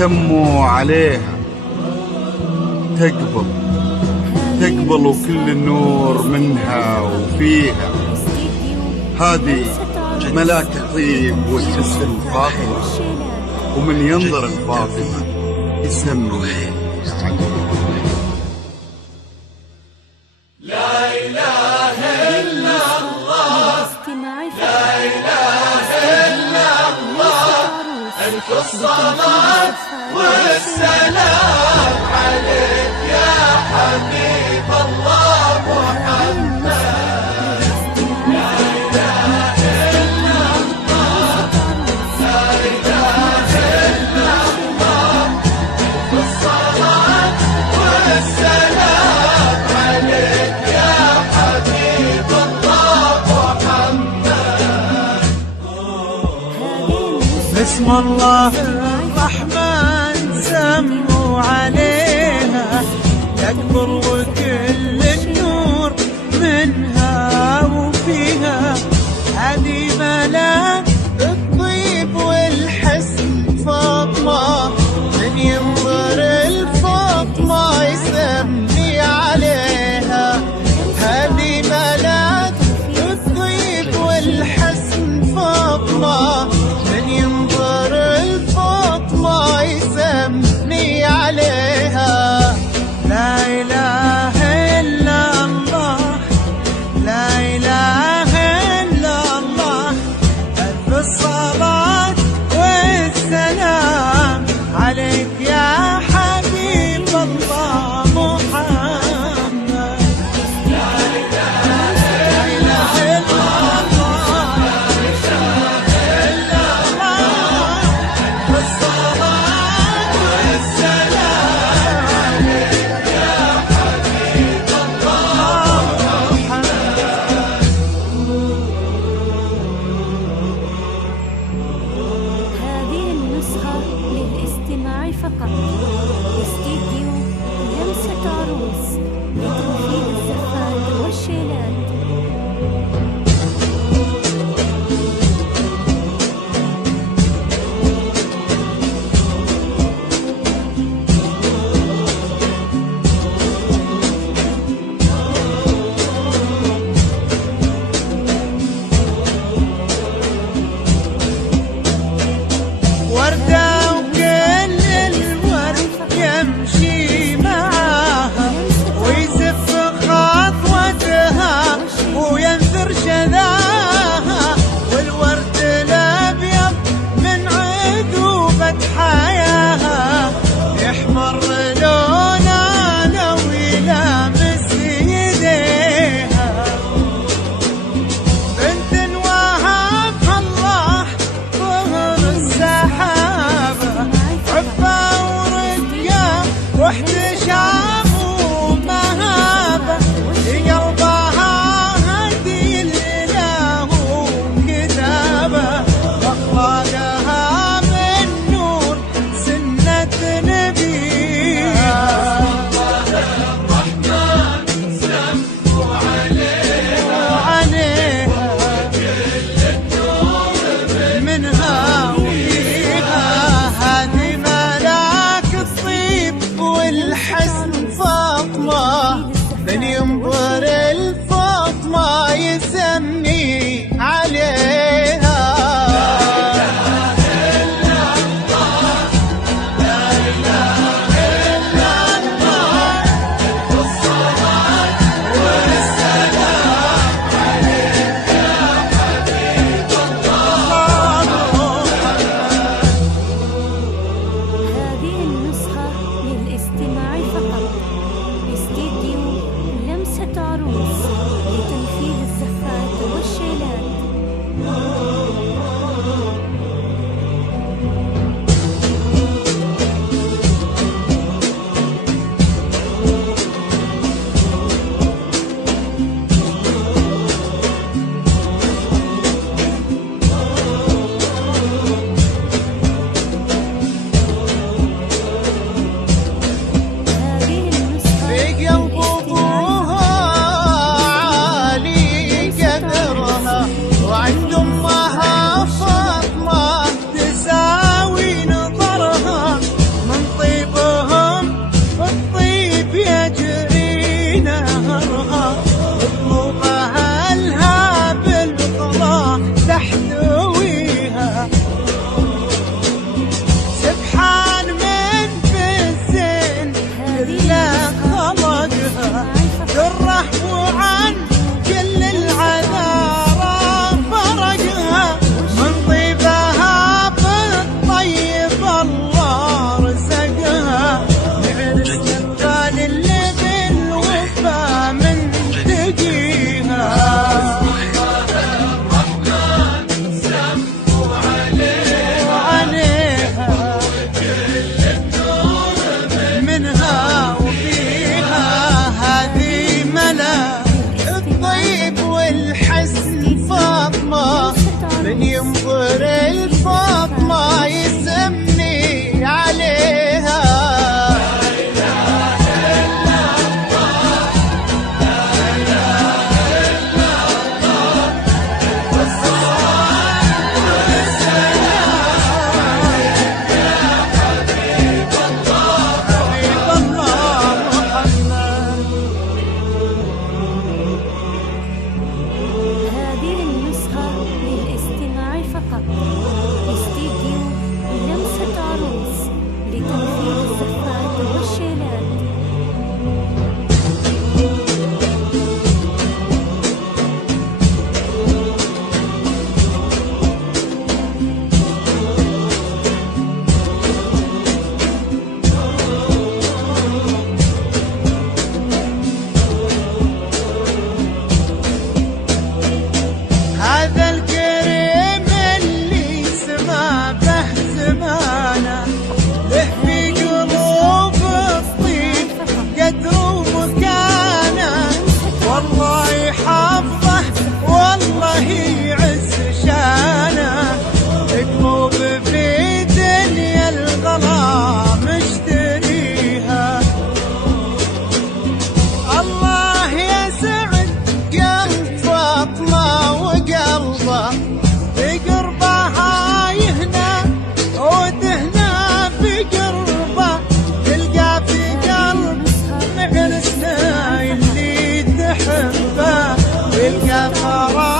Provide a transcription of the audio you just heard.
يسموا عليها تقبل وكل النور منها وفيها. هذه ملاك الطيب والجسر الفاطمة، ومن ينظر الفاطمة يسموا لا إله إلا الله، لا إله إلا الله. ألف الصلاة والسلام عليك يا حبيب الله محمد. لا إله إلا الله، لا إله إلا الله. ألف الصلاة والسلام عليك يا حبيب الله محمد. بسم الله الرحمن سموا عليها، يكبر وكل النور منها وفيها. هذه ملاك الطيب والحسن فاطمة، من ينظر الفاطمة يسمي عليها. هذه ملاك الطيب والحسن فاطمة، من ينظر الفاطمة يسمي عليها. لا إله إلا الله، لا إله إلا الله. ألف الصلاة والسلام عليك يا حبيب الله محمد. لا إله إلا الله، إلا الله. ألف الصلاة والسلام عليك يا حبيب الله محمد. هذه النسخة للاستماع فقط، استديو لمسة عروس لتنفيذ الزفات والشيلات. وردة وكل الورد يمشي معاها، ويزف خطوتها وينثر شذاها. والورد الأبيض من عذوبة حياها، يحمر لونه لو يلامس يديها. بنت وهبها الله ظهر السحابة، عفة ورقة واحتشام ومهابة. قلبها هدي الإله وكتابة، وأخلاقها من نور سنة نبيها. الرحمن سموا عليها، منها وفيها. هذه ملاك الطيب والحسن فاطمة، من ينظر الفاطمة يسمي عليها. هذه النسخة للاستماع فقط، استديو لمسة عروس لتنفيذ الزفات والكفرات